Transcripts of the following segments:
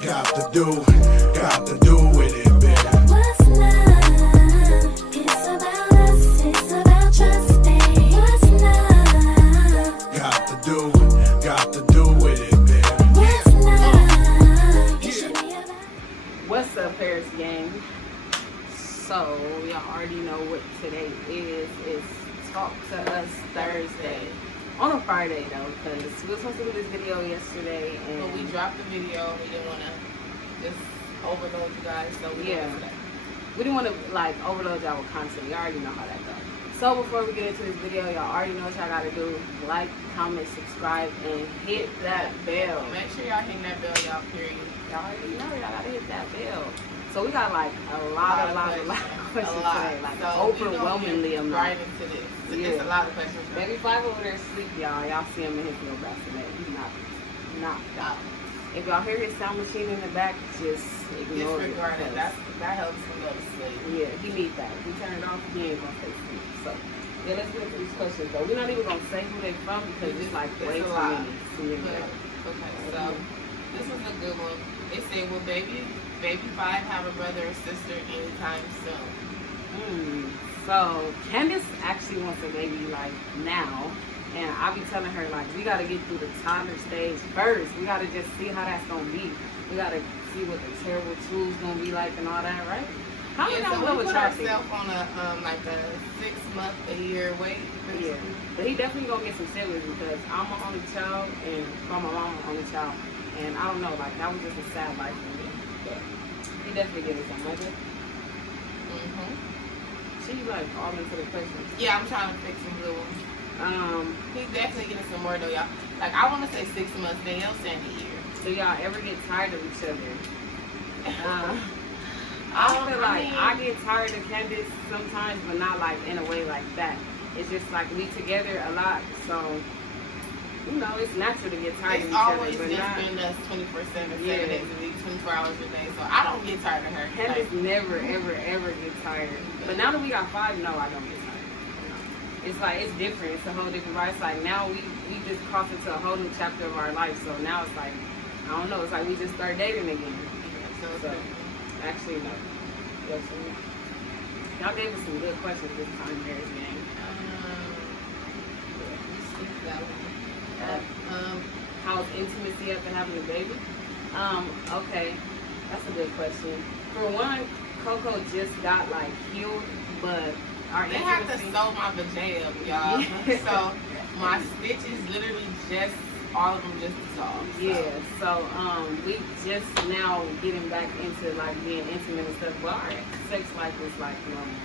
got to do with it, baby. What's love? It's about us, it's about trusting. What's love? Got to do with it, baby. What's love? It should be about. What's up, Paris gang? So y'all already know what today is. It's Talk to Us Thursday. On a Friday though, because we were supposed to do this video yesterday, and But we dropped the video. We didn't want to just overload you guys, so we Yeah. did that. we didn't want to like overload y'all with content. Y'all already know how that goes. So before we get into this video, y'all already know what y'all gotta do: like, comment, subscribe, and hit that bell. Make sure y'all hit that bell, y'all. Period. Y'all already know y'all gotta hit that bell. So we got like a lot of questions today, like So overwhelmingly we amount. right into this. Yeah. It's a lot of questions. Baby Five over there asleep, y'all. Y'all see him in his little bassinet. He's knocked out. If y'all hear his sound machine in the back, just ignore it. Disregard it. because- That helps him go to sleep. Yeah, he needs that. If we turn it off, he ain't gonna stay asleep. So, yeah, let's get into these questions though. We're not even gonna say who they're from because it's like way It's too a lot. many. Okay, so this was a good one. They say, will baby Five have a brother or sister anytime soon? So Candyce actually wants a baby like now, and I be telling her like we gotta get through the toddler stage first. We gotta just see how that's gonna be. We gotta see what the terrible two's gonna be like and all that, right? How many Yeah, y'all so know we what put y'all think? ourselves on a like a 6 month, a year wait. Yeah, but he definitely gonna get some siblings because I'm an only child and my mom only child, and I don't know, like that was just a sad life for me. But he definitely getting some, right? She like all into the questions. Yeah, I'm trying to fix some good ones. He's definitely getting some more though, y'all. Like I want to say 6 months. Danielle saying a year. Do y'all ever get tired of each other? I feel like I get tired of Candyce sometimes, but not like in a way like that. It's just like we together a lot, so you know it's natural to get tired It's of each other, always but just not. been us 24/7, 7 Yeah. days a week, 24 hours a day. So I don't get tired of her. Candyce never, ever gets tired. But now that we got 5, no, I don't get tired. It's like it's different. It's a whole different vibe. It's like now we just crossed into a whole new chapter of our life. So now it's like I don't know. It's like we just start dating again. So actually no. Yes, y'all gave us some good questions this time, Mary's gang. How's intimacy after having a baby? Okay, that's a good question. For one, Coco just got like healed, but our They have to intimacy. sew my vajayjay, y'all. So my stitches literally just all of them just dissolved. So. Yeah, so we just now getting back into like being intimate and stuff. But our sex life is like normal.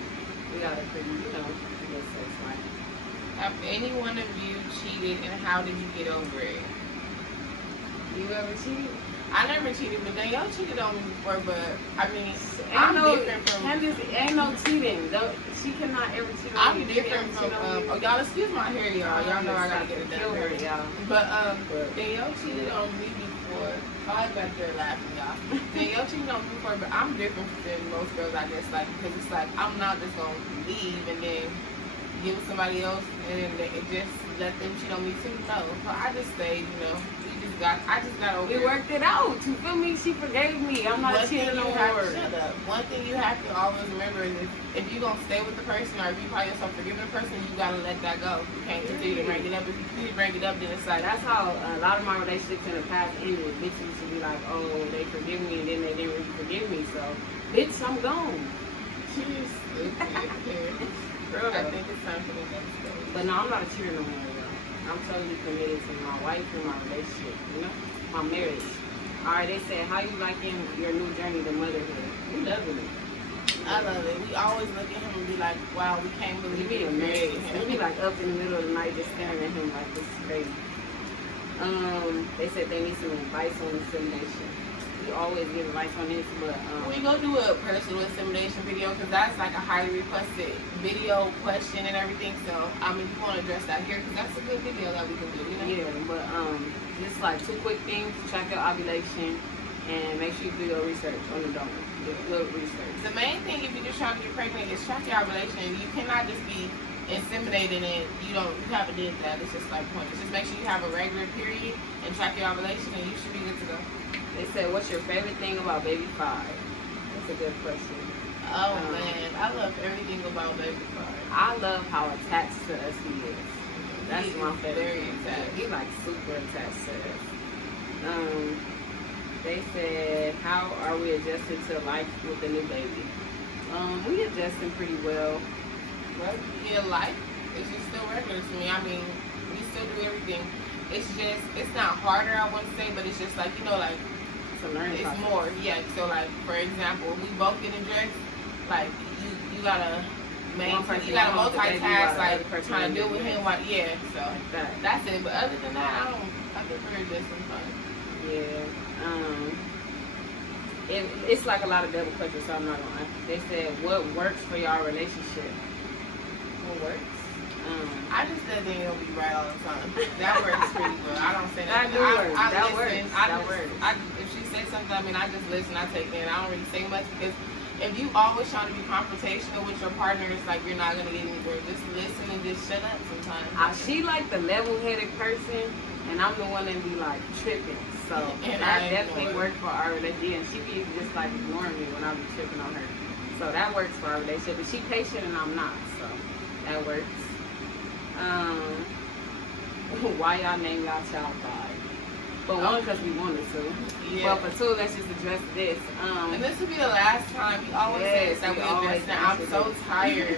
We got a pretty, good sex life. Have any one of you cheated, and how did you get over it? You ever cheated? I never cheated, but Danielle cheated on me before. But I mean, Ain't different from. ain't no cheating. She cannot ever cheat on I'm you. different from. Oh, y'all excuse my hair, y'all. Y'all know I gotta get it done. Kill her, y'all. But Danielle cheated on me before. Five back there laughing, y'all. Danielle cheated on me before, but I'm different than most girls, I guess. Like because it's like I'm not just gonna leave and then give it somebody else and then just let them cheat on me too. No, so I just stayed. I just got over We it. worked it out. You feel me? She forgave me. I'm not cheating on her. Shut up. One thing you have to always remember is if you're going to stay with the person or if you call yourself forgiving the person, you got to let that go. You can't continue to bring it up. If you continue to bring it up, then it's like, That's how a lot of my relationships in the past ended. Bitches used to be like, oh, they forgive me, and then they didn't really forgive me. So, bitch, I'm gone. she's stupid. I think it's time for the next stage. But no, I'm not a cheater no more, y'all. I'm totally committed to my wife and my relationship, my marriage. All right, they said, how you liking your new journey to motherhood? We loving it. I love it. We always look at him and be like, wow, we can't believe We be we married amazed. We be like up in the middle of the night just staring at him like this is crazy. They said they need some advice on insemination. We always give advice on this, but we go do a personal insemination video because that's like a highly requested video question and everything. So I mean, you want to address that here because that's a good video that we can do. Yeah, but just like 2 quick things: track your ovulation and make sure you do your research on the donor. Do good research. The main thing if you're just trying to get pregnant is track your ovulation. You cannot just be inseminated and you haven't did that. It's just like pointless. Just make sure you have a regular period and track your ovulation and you should be good to go. They said, what's your favorite thing about Baby 5? That's a good question. Oh man, I love everything about Baby 5. I love how attached to us he is. That's He my is favorite. very thing. attached. He like super attached to us. They said, how are we adjusted to life with the new baby? We adjusting pretty well. Yeah, life is just still regular to me. I mean, we still do everything. It's just, it's not harder, I wouldn't say, but it's just like, you know, like, It's a learning it's process. more. Yeah, so like, for example, we both getting dressed, like, you gotta One person you gotta holds the baby while multitask, the like, other person trying to deal does with it. him, like, yeah, so That. that's it. But other than that, I think we're good sometimes. Yeah. It's like a lot of double questions, so I'm not gonna. They said, what works for your relationship? What works? I I just said that it'll be right all the time. That works pretty well. I don't say That that. do work. I That listen. works. I That just, works. if she says something, I mean, I just listen. I take it in. I don't really say much because if you always trying to be confrontational with your partner, it's like you're not gonna get anywhere. Just listen and just shut up sometimes. she like the level-headed person, and I'm the one that be like tripping. So And that I definitely ignore. worked for our relationship. And she be just like ignoring me when I be tripping on her. So that works for our relationship. But she patient and I'm not, so that works. Why y'all name y'all child 5? For one, because we wanted to. Yeah. But for two, let's just address this. And this will be the last time. We always say this, that we address that. I'm so tired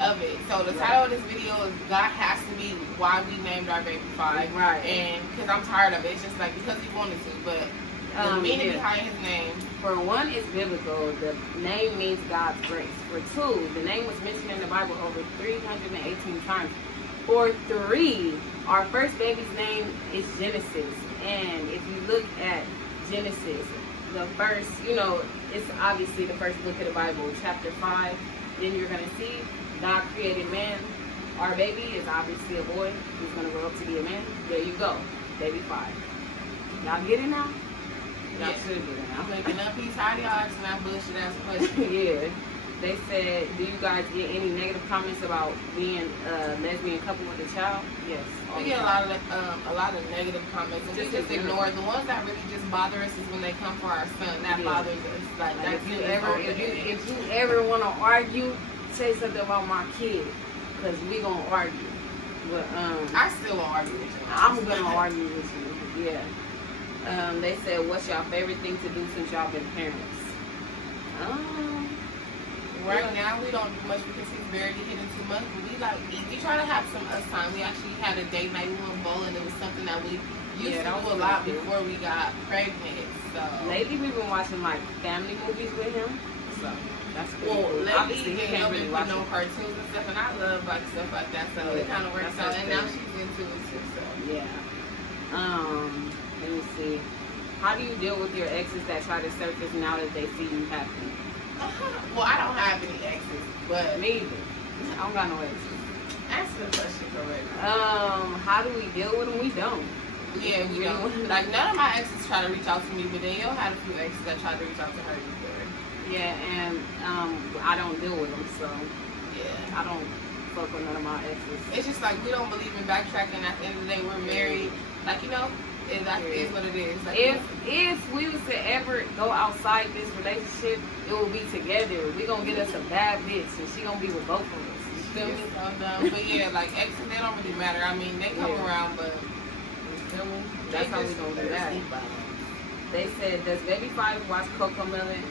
of it. So the title of this video is God has to be why we named our baby 5. Right. And because I'm tired of it. It's just like because we wanted to. But the meaning behind his name. For one, it's biblical. The name means God's grace. For two, the name was mentioned in the Bible over 318 times. For three, our first baby's name is Genesis. And if you look at Genesis, the first, it's obviously the first book of the Bible, chapter 5. Then you're going to see God created man. Our baby is obviously a boy who's going to grow up to be a man. There you go. Baby 5. Y'all get it now? Y'all should get it now. I'm making up these tired y'all asking that bullshit ass question. Yeah. They said, do you guys get any negative comments about being a lesbian couple with a child? Yes. We get a lot of negative comments, and we just ignore it. The ones that really just bother us is when they come for our son. That bothers us. Like if you ever want to argue, say something about my kid, cause we gonna argue. But I still won't argue with you. I'm gonna argue with you. Yeah. They said, what's your favorite thing to do since y'all been parents? Right now, we don't do much because he's barely hitting 2 months. But we try to have some us time. We actually had a date night. We went bowling. It was something that we used to do a lot before we got pregnant. So lately, we've been watching like family movies with him. So that's pretty well, cool. lately Obviously, he can't really watch no it. cartoons and stuff, and I love like stuff like that. So it kind of works out. And now she's into it too. So yeah. Let me see. How do you deal with your exes that try to surface now that they see you happy? Well, I don't have any exes, but Me either. I don't got no exes. answer the question correctly. How do we deal with them? We don't. Yeah, we don't. Like, none of my exes try to reach out to me, but Danielle had a few exes that tried to reach out to her before. Yeah, and I don't deal with them, so Yeah. I don't fuck with none of my exes. It's just like we don't believe in backtracking. At the end of the day, we're married. Like, it is what it is. Like, If we was to ever go outside this relationship, it will be together. We gonna get us a bad bitch, and she gonna be with both of us. You feel me? so dumb. But yeah, like exes, they don't really matter. I mean, they come around, but You feel me? That's how we gonna do that. They said, does Baby 5 watch Cocomelon?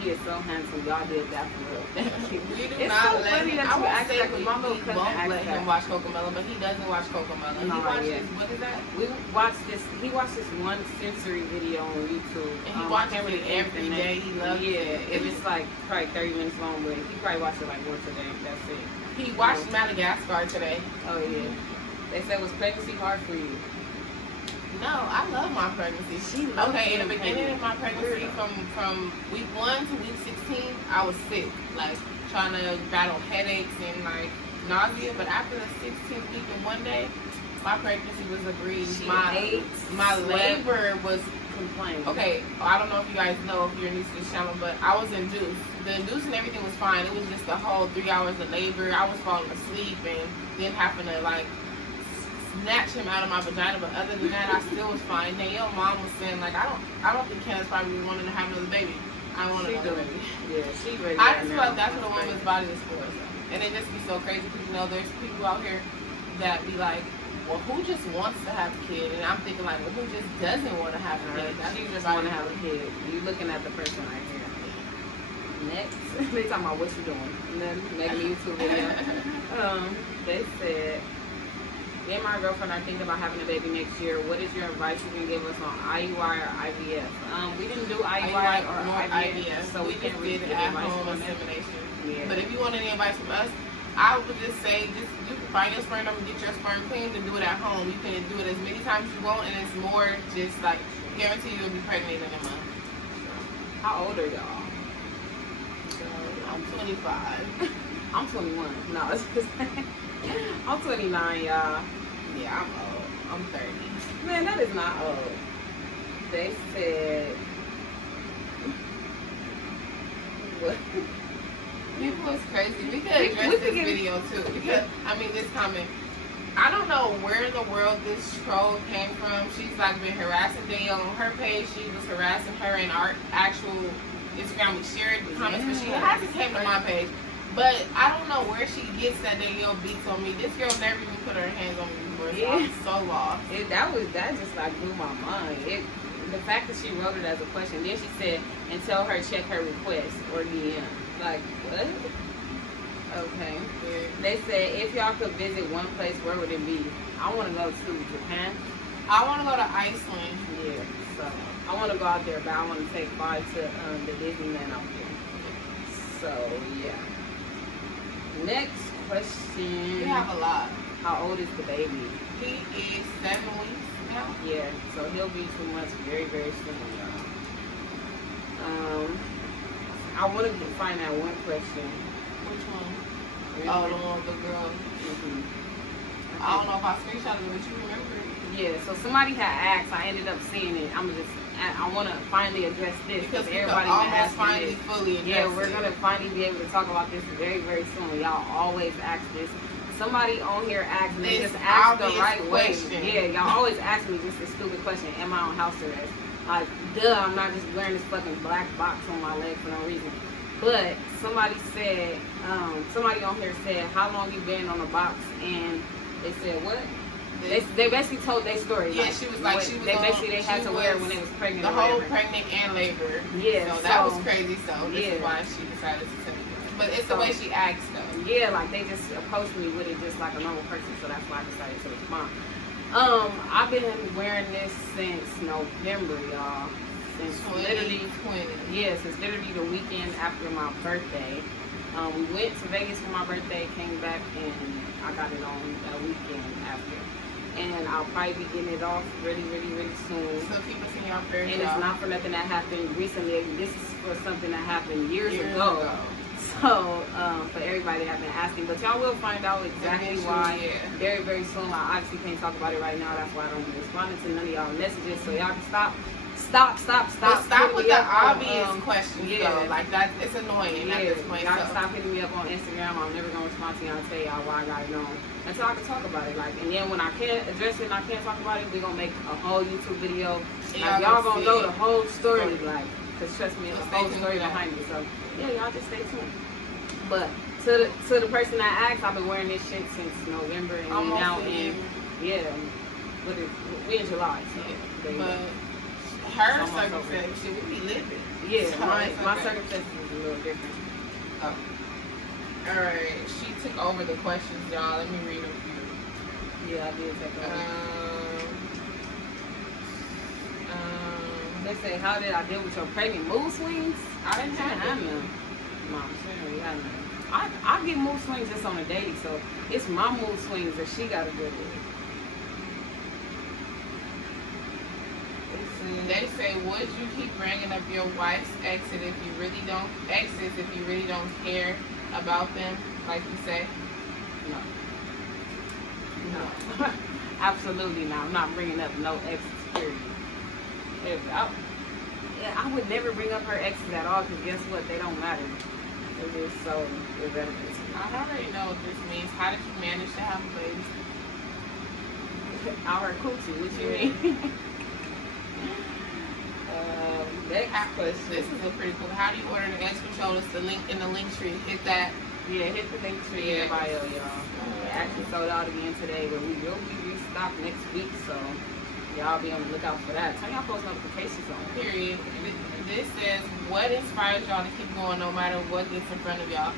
He is so handsome. Y'all did that for real. We do It's not so let funny him. that I you won't act say like we my little cousin won't acts let him that. watch Cocomelon, but he doesn't watch Cocomelon. No, He watches yeah. what is that? He watched this one sensory video on YouTube. And he watches it every day. He loves it. It was like probably 30 minutes long, but he probably watched it like once a day. That's it. He watched Madagascar today. Oh yeah. They said, was pregnancy hard for you? No, I love my pregnancy. In the beginning of my pregnancy, from week 1 to week 16, I was sick, like trying to battle headaches and like nausea. But after the 16th week and 1 day, my pregnancy was a breeze. My labor was complaining. okay. I don't know if you guys know if you're new to this channel, but I was induced. The induced and everything was fine. It was just the whole 3 hours of labor. I was falling asleep and then having to like snatch him out of my vagina, but other than that, I still was fine. Danielle's mom was saying, like, I don't think Candace probably wanted to have another baby. I want another baby. Yeah, she ready. I just feel like that's what a woman's body is for. So. And it just be so crazy because, you know, there's people out here that be like, well, who just wants to have a kid? And I'm thinking, like, well, who just doesn't want to have a kid? She just want to have a kid. You looking at the person right here. Next, they talking about what you doing. Then making a YouTube video. They said, me and my girlfriend are thinking about having a baby next year. What is your advice you can give us on IUI or IVF? We didn't do IUI or IVF, so we can't really get advice on insemination. Yeah. But if you want any advice from us, I would just say, just you can find your sperm and get your sperm cleaned and do it at home. You can do it as many times as you want, and it's more just like guarantee you'll be pregnant in a month. How old are y'all? I'm 25. I'm 21. No, it's just I'm 29, y'all. Yeah, I'm old. I'm 30. Man, that is not old. They said what? People is crazy. We could address this video too. Because, I mean, this comment. I don't know where in the world this troll came from. She's like been harassing Danielle on her page. She was harassing her in our actual Instagram. We shared the comments, but she hasn't came to my page. But I don't know where she gets that Danielle beats on me. This girl never even put her hands on me before. So I'm so lost. That just like blew my mind. The fact that she wrote it as a question. Then she said, and tell her check her request or DM. Like, what? Okay. Yeah. They said, if y'all could visit one place, where would it be? I want to go to Japan. I want to go to Iceland. Yeah, so I want to go out there, but I want to take 5 to the Disneyland out there. So, yeah. Next question. We have a lot. How old is the baby? He is 7 weeks now. Yeah, so he'll be 2 months very, very soon, y'all. I want to find out one question. Which one? Oh, the one with the girl. Mm-hmm. I don't know if I screenshotted it, but you remember it. Yeah, so somebody had asked. I ended up seeing it. I want to finally address this because everybody been asking this. Yeah, we're gonna finally be able to talk about this very, very soon. Y'all always ask this. Somebody on here asked me, just ask the right question. Yeah, y'all always ask me just a stupid question. Am I on house arrest? Like, duh, I'm not just wearing this fucking black box on my leg for no reason. But somebody said, somebody on here said, how long you been on the box? And they said, what? They basically told their story. Yeah, like, she was like, they had to wear it when they was pregnant. The whole pregnant and labor. Yeah. So that was crazy. So this is why she decided to tell me. But it's the way she acts though. Yeah, like they just approached me with it just like a normal person. So that's why I decided to respond. I've been wearing this since November, y'all. Since literally 2020. Yeah, since literally the weekend after my birthday. We went to Vegas for my birthday, came back, and I got it on a weekend after. And I'll probably be getting it off really, really, really soon. So keep us in your prayers. And it's not for nothing that happened recently. This is for something that happened years ago. So for everybody that have been asking, but y'all will find out exactly why very, very soon. I obviously can't talk about it right now. That's why I don't be responding to none of y'all messages. So y'all can stop with the obvious questions. Yeah, like that. It's annoying at this point. Y'all can stop hitting me up on Instagram. I'm never gonna respond to y'all and tell y'all why I got it on until I can talk about it. Like, and then when I can't address it and I can't talk about it, we're gonna make a whole YouTube video. Like, y'all gonna know the whole story. Like, cause trust me, it's the whole story behind it. So yeah, y'all just stay tuned. But to the person that asked, I've been wearing this shit since November, and now we in July. So but her circumstances, we be living. Yeah, my circumstances is a little different. Oh. Alright, she took over the questions, y'all. Let me read a few. Yeah, I did take over. They say, how did I deal with your pregnant mood swings? I didn't have none. Mom, she didn't really have none. I get mood swings just on a daily, so it's my mood swings that she got to deal with. They say, would you keep bringing up your wife's exes if you really don't care about them, like you say? No. Absolutely not. I'm not bringing up no exes, period. I would never bring up her exes at all, because guess what? They don't matter. They're just so irrelevant. I already know what this means. How did you manage to have a baby? out her coochie. What you mean? Next question. This is a pretty cool. How do you order the edge controllers? The link in the link tree. Hit that. Yeah, hit the link tree in the bio, y'all. It actually sold out again today, but we will be restocked next week, so y'all be on the lookout for that. Turn y'all post notifications on. Period. This says, what inspires y'all to keep going no matter what gets in front of y'all?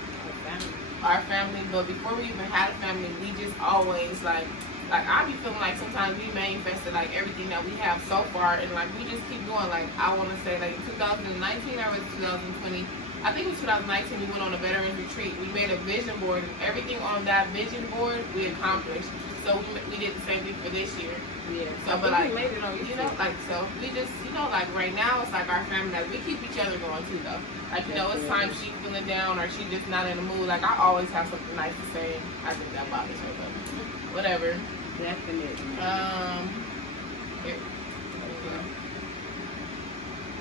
Our family. But before we even had a family, we just always like I be feeling like sometimes we manifested like everything that we have so far, and like we just keep going. Like I want to say like 2019 or was it 2020? I think it was 2019. We went on a veterans retreat. We made a vision board, and everything on that vision board we accomplished. So we did the same thing for this year. Yeah. So, but like, we made it on you know, like, so we just, you know, like right now it's like our family, like we keep each other going too, though. Like, you know, it's times she feeling down or she just not in the mood. Like, I always have something nice to say. I think that bothers her, but whatever. Definitely. Here.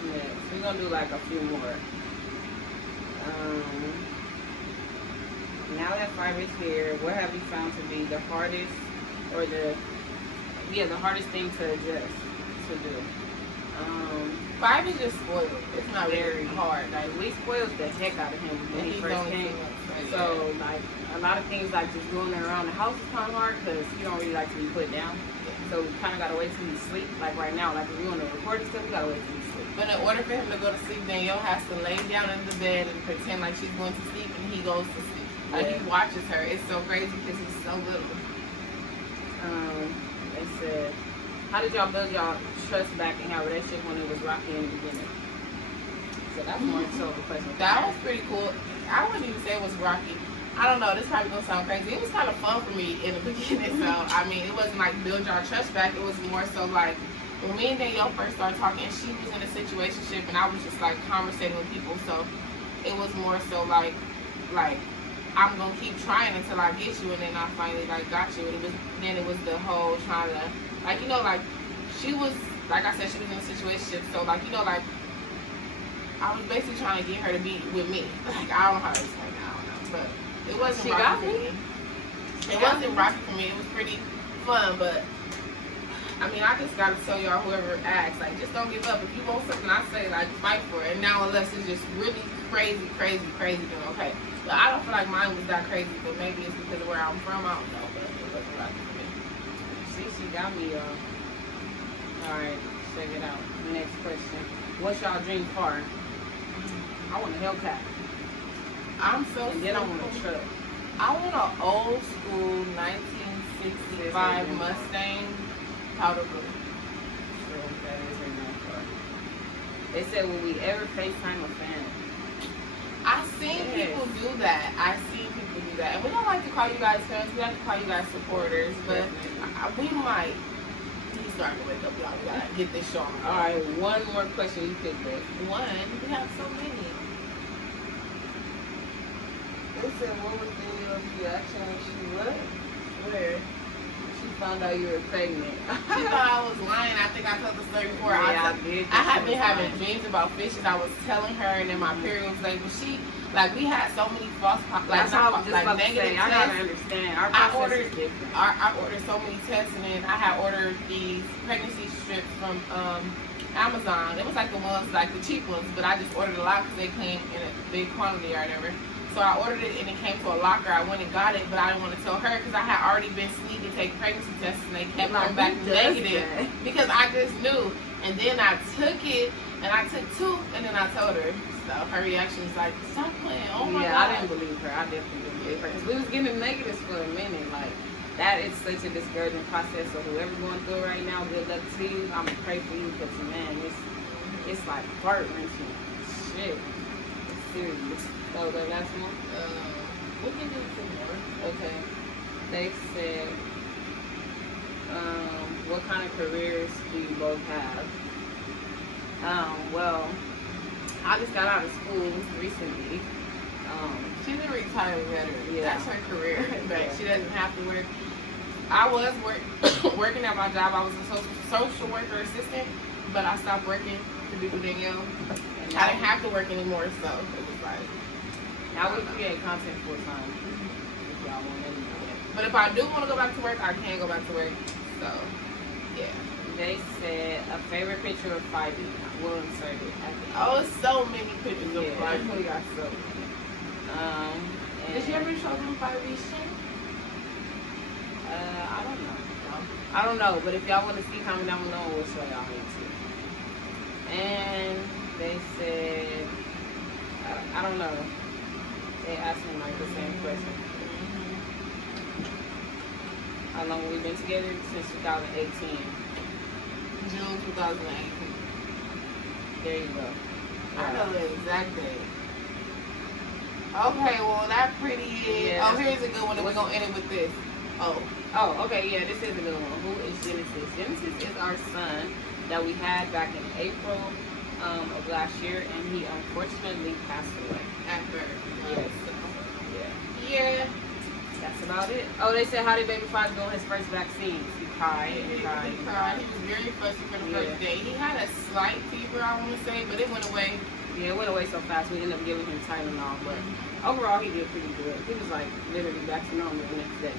Yeah, so we're gonna do like a few more. Now that 5 is here, what have you found to be the hardest or the hardest thing to adjust to do? 5 is just spoiled. It's not very hard. Like we spoiled the heck out of him when he first came. So like a lot of things like just going around the house is kind of hard because he don't really like to be put down. So we kind of gotta wait till he sleep. Like right now, like if we want to record and stuff, we gotta wait till he sleep. But in order for him to go to sleep, Danielle has to lay down in the bed and pretend like she's going to sleep, and he goes to sleep. Like he watches her. It's so crazy because he's so little. They said, how did y'all build y'all trust back in our relationship when it was rocky in the beginning? So that's more so of a question. That was pretty cool. I wouldn't even say it was rocky. I don't know. This probably gonna sound crazy. It was kind of fun for me in the beginning. So I mean, it wasn't like build y'all trust back. It was more so like when me and Danielle first started talking, she was in a situationship, and I was just like conversating with people. So it was more so like I'm gonna keep trying until I get you, and then I finally like got you. And it was the whole trying to like, you know, like she was, like I said, she was in a situationship. So like, you know, like I was basically trying to get her to be with me. Like I don't know how to explain that. I don't know, but it wasn't rocky for me. It wasn't rocky for me. It was pretty fun, but I mean, I just gotta tell y'all, whoever asks, like, just don't give up. If you want something, I say, like, fight for it. And now, unless it's just really crazy, then okay. But I don't feel like mine was that crazy, but maybe it's because of where I'm from. I don't know, but it wasn't rocky for me. See, she got me, y'all. Alright, check it out. Next question. What's y'all dream car? I want a Hellcat. I'm so And then I want a truck. I want an old school 1965 Mustang powder blue. So that is a dream car. They said, will we ever FaceTime a fan? I've seen people do that. And we don't like to call you guys fans. We like to call you guys supporters. But we might. He's starting to wake up, y'all. We gotta get this show on. Alright, one more question. You pick this. One? We have so many. They said, what was Danielle's reaction when she what? Where? She found out you were pregnant. She thought I was lying. I think I told the story before. Yeah, I have been having dreams about fishes. I was telling her, and then my period was like, but she, like, we had so many false, like, negative I tests. gotta understand. Our process is different. I ordered so many tests, and then I had ordered these pregnancy strips from Amazon. It was like the ones, like the cheap ones, but I just ordered a lot because they came in a big quantity or whatever. So I ordered it, and it came to a locker. I went and got it, but I didn't want to tell her because I had already been sneaking to take pregnancy tests, and they kept coming back negative because I just knew. And then I took it, and I took 2, and then I told her. So her reaction was like, "Stop playing! Oh my God!" I didn't believe her. I definitely didn't believe her because we was getting negatives for a minute. Like that is such a discouraging process. So whoever's going through it right now, good luck to you. I'm gonna pray for you because man, it's like heart wrenching. Shit, it's serious. So the last one? We can do 2 more. Okay. They said, what kind of careers do you both have? Well, I just got out of school recently. She's a retired veteran. Yeah. That's her career. But she doesn't have to work. I was working at my job. I was a social worker assistant, but I stopped working to do Danielle. I didn't have to work anymore, so it was like. Now we create content full time. If y'all want to know. But if I do want to go back to work, I can go back to work. So, yeah. They said a favorite picture of 5E. We'll insert it at the end. Oh, so many pictures of Yeah, Five. we got so many. Did you ever show them 5E shit? I don't know. No. I don't know, but if y'all want to see, comment down below, we'll show y'all how to. And they said, I don't know. They asked me like the same question. How long have we been together? Since 2018. June 2018. There you go. I know the exact date. Okay, well that pretty is. Yeah, Oh, here's a good one, and we're gonna end it with this. Oh, okay, yeah, this is a good one. Who is Genesis? Genesis is our son that we had back in April of last year, and he unfortunately passed away. At birth. Yes. Yeah. That's about it. Oh, they said, how did baby Five do on his first vaccines? He cried and He cried. cried. He was very fussy for the first day. He had a slight fever, I want to say, but it went away. Yeah, it went away so fast. We ended up giving him Tylenol, but overall he did pretty good. He was like literally back to normal the next day.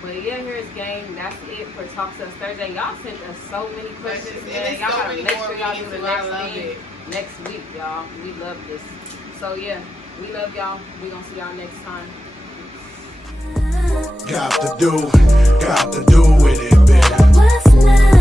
But yeah, here's game. That's it for Talk to Us Thursday. Y'all sent us so many questions, man. And Y'all so gotta many make more sure y'all do readings, the and I next love thing it. next week, y'all. We love this. So yeah, we love y'all. We gonna see y'all next time. Got to do with it, baby. What's love?